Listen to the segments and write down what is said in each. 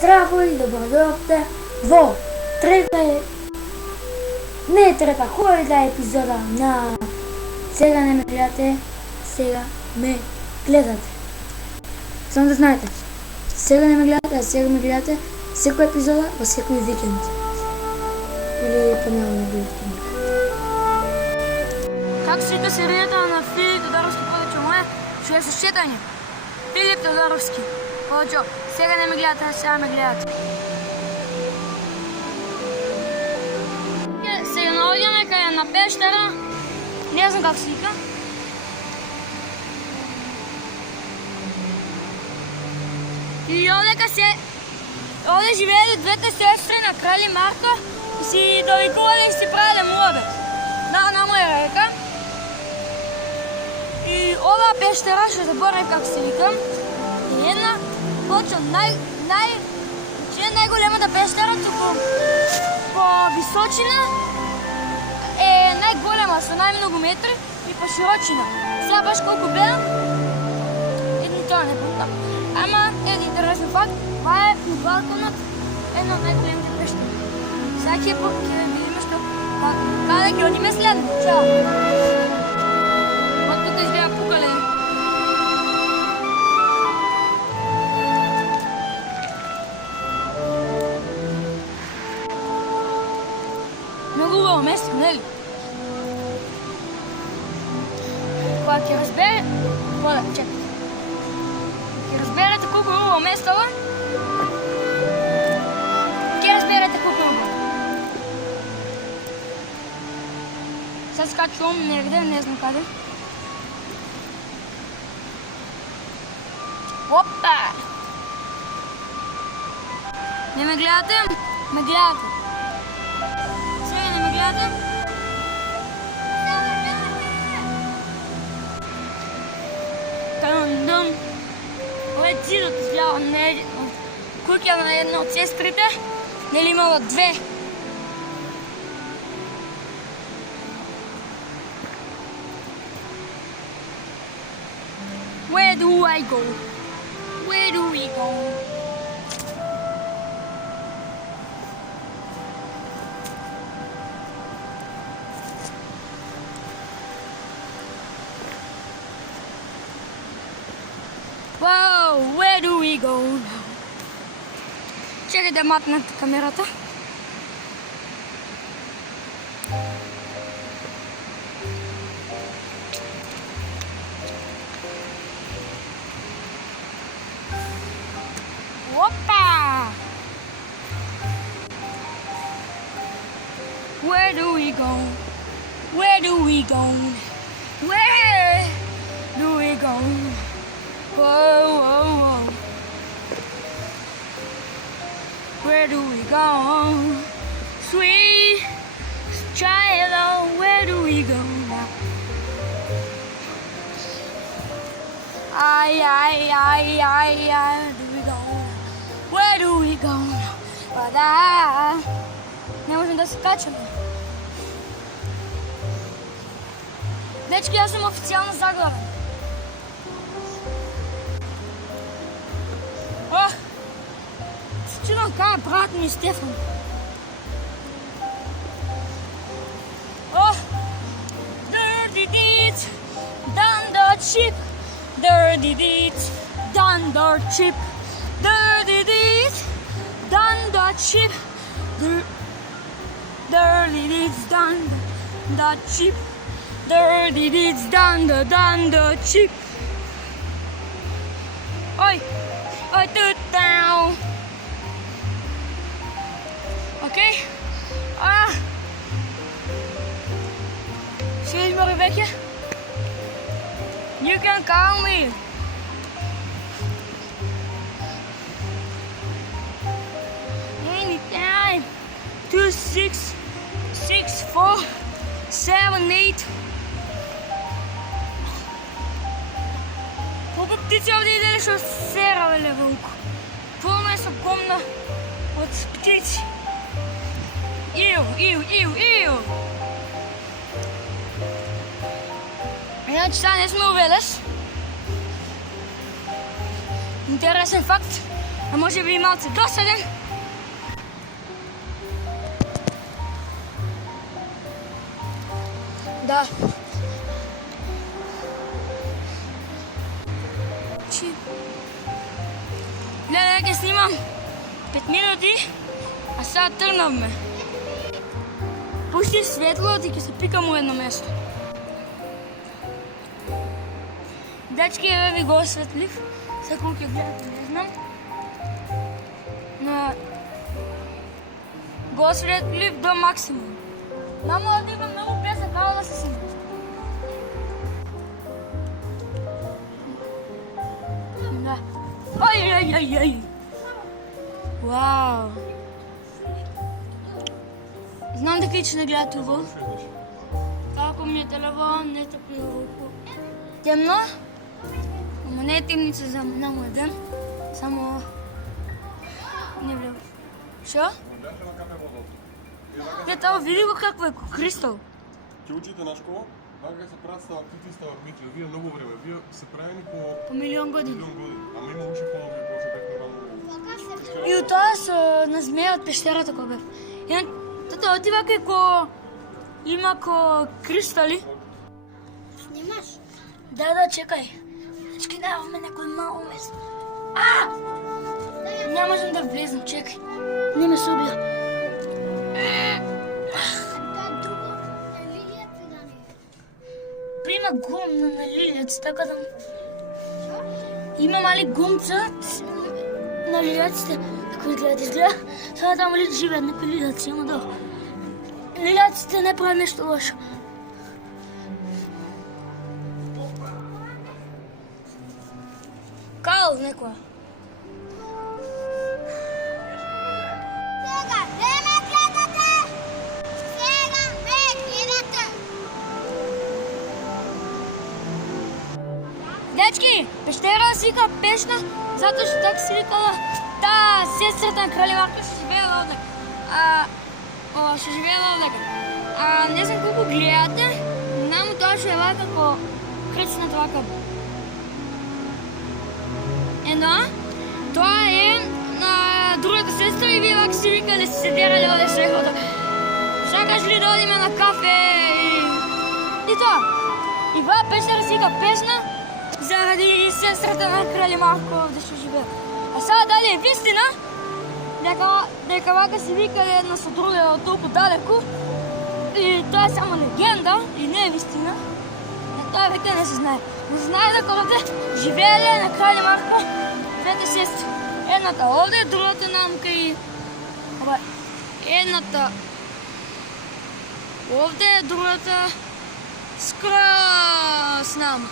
Здраво и добродошли во трета епизода на Сега не ме гледате, сега ме гледате. Само да знаете, сега не ме гледате, а сега ме гледате всеки епизода във всеки викенд. Или поне не гледате. Как се вика серията на Филип Тодоровски повече моя? Човек с четане. Филип Тодоровски. Повече. Сега не ме гледате, а сега ме гледате. Сега наводяме къде на пещера. Не знам как се вика. И овде живеели двете сестри на крали Марко и си довикували и си правили муабет. На моя река. И ова пещера, ще заборя как се викам, е една почва най-големата пещера, тук по височина е най-голема, са най-много метри и по широчина. Сега баш колко гледам, това не помня. Ама един интересен факт, това е балконът, една от най-големите пещери. Всякия път ќе видим што каде ќе одиме следно. Чао! От тук изгледа пукале. Много хубаво место, нели? Кога ќе разбере... Чакай. Ќе разберете колко е хубаво место, ќе разберете колко е хубаво. Сега скачвам негде, не знам къде. Опа! Не ме гледате? Ме гледате. Сега не ме гледате? Тън-дън. Това е зидът излява на кукия на една от сестрите. Нели имала две. Where do I go? Where do we go? Wow, where do we go now? Чакай да матна камерата. Опа! Where do we go? Where do we go? Where do we go? Whoa, whoa, whoa. Where do we go? Sweet child, where do we go now? Where do we go? Where do we go now? Не можем да се качаме. Дечки, аз съм официално заглавен. Чудам как е брат ми Стефан. Dirty deeds, done the cheap. Dirty deeds, done the cheap. Dirty deeds, done the cheap. Dirty deeds, done the cheap. Dirty deeds, done the cheap. Oi, tut down. Okay? Zie je maar een beetje? You can call me. Anytime. 266478. Колко птици овде идели ще серавеле вълко. Пълно е съкомна от птици. Иу. Иначе сега не сме увелеш. Интересен факт. а може би и малце досаден. Да. Гледай, ќе снимам 5 минути, а сега тргнавме. Пушти светлото и ќе се пикам у едно место. Дечки, еве ви го осветлив. Сега колко ќе гледате, не знам. Но го осветлив до максимум. Мамо, да има много песен, као да се снима. Да. Ай. Вау. Знам дека ќе не гледате ово. Како ми е телефон, не те прилуку. Темно? Ама не е темница за намо еден. Само... Не влево. Шо? Ето, види го какво е, кристал. Ќе учите на школа? Вака се прават сталактити и сталагмити. Вие много време. Вие се правени по милион години. Ама има уште по-нови кои се бехме рано. И от тоа со на змеја од пещерата кој бев. Тато отива кај ко има ко кристали. Снимаш? Да, чекај. Значи даваме некој мало место. Не можам да влезам, чекај. Не ме се убија. Прима гум на лилијаци, така да... Има мали гумца на лилијаците. Како изгледа. Сега таму живеат некои лилијаци, ама да. Лилијаците не прават нешто лошо. Као некоја. Дечки, пещера се вика Пешна, затоа што така се викала таа сестрата на крале Марко што живеела овде. Што живеела овде. Не знам колку гледате, намо тоа што е вака ко крцната вака. Ено, тоа е на другата сестра и вие вака си викале се седерале овде шехода. Сакаш ли да одиме на кафе и тоа. И ваа пещера се вика Пешна, заради сестрата на крале Марко овде што живее. А сега дали е вистина, дека вака се викале една со друга од толку далеку, и тоа е само легенда, и не е вистина, тоа веќе не се знае. Не знае дека овде живееле на крале Марко двете сестри. Едната овде, другата намка и... Едната овде, другата скрос нама.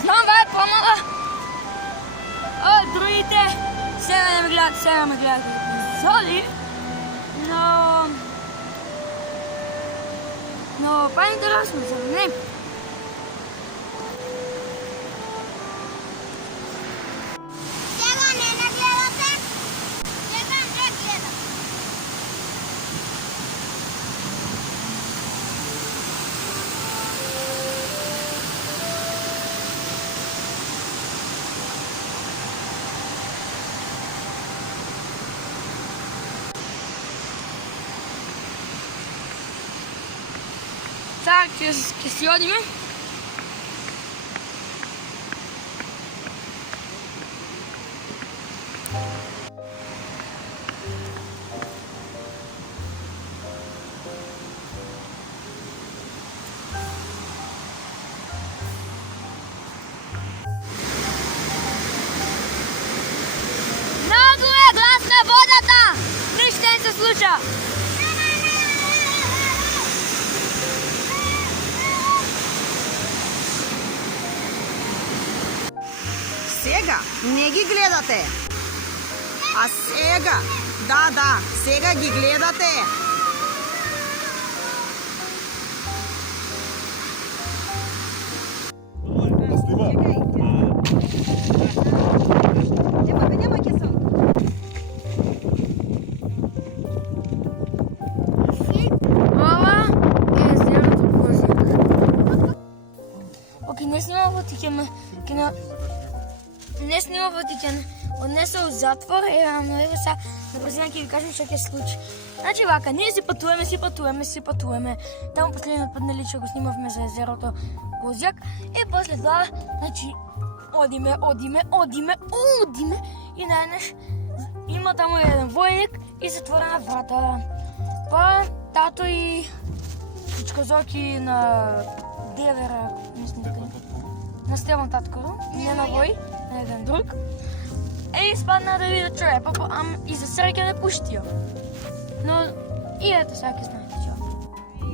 Знам, ваа е помала. Другите сега не ме гледат, сега ме гледат епизоди, но па е интересно, за не. Сега не гледате, сега не гледам. Так, ќе си одиме. Много е гласна водата! Ништо не се случа! Сега не ги гледате. А сега, да, сега ги гледате. не снима во Тичан, однесе у затвор и еве са на брзина ќе ви кажам што ќе се случи. Значи вака, ние си патуваме. Таму последниот пат нели што го снимавме за езерото Козјак и после тоа, значи одиме и наеднаш има таму еден војник и затворена врата. Па тато и Чичко Зоки на Девера, мислам дека на Стеван татко, не на вој, на еден друг. Испадна да видат човек, и за среќа не пуштио. Но и ето сега ќе знаете што.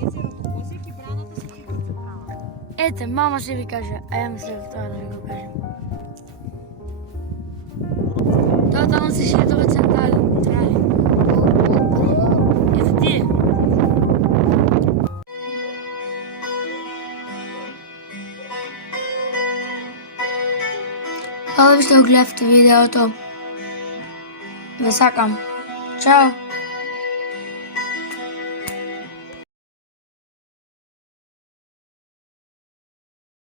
Езерото Козјак и браната се права. Ете, мама ще ви каже, а ја мисля тоа да ви го кажем. Тоа таму се шетува централи. Ето тие. Hvala što glедате видеото. Ве сакам. Чао!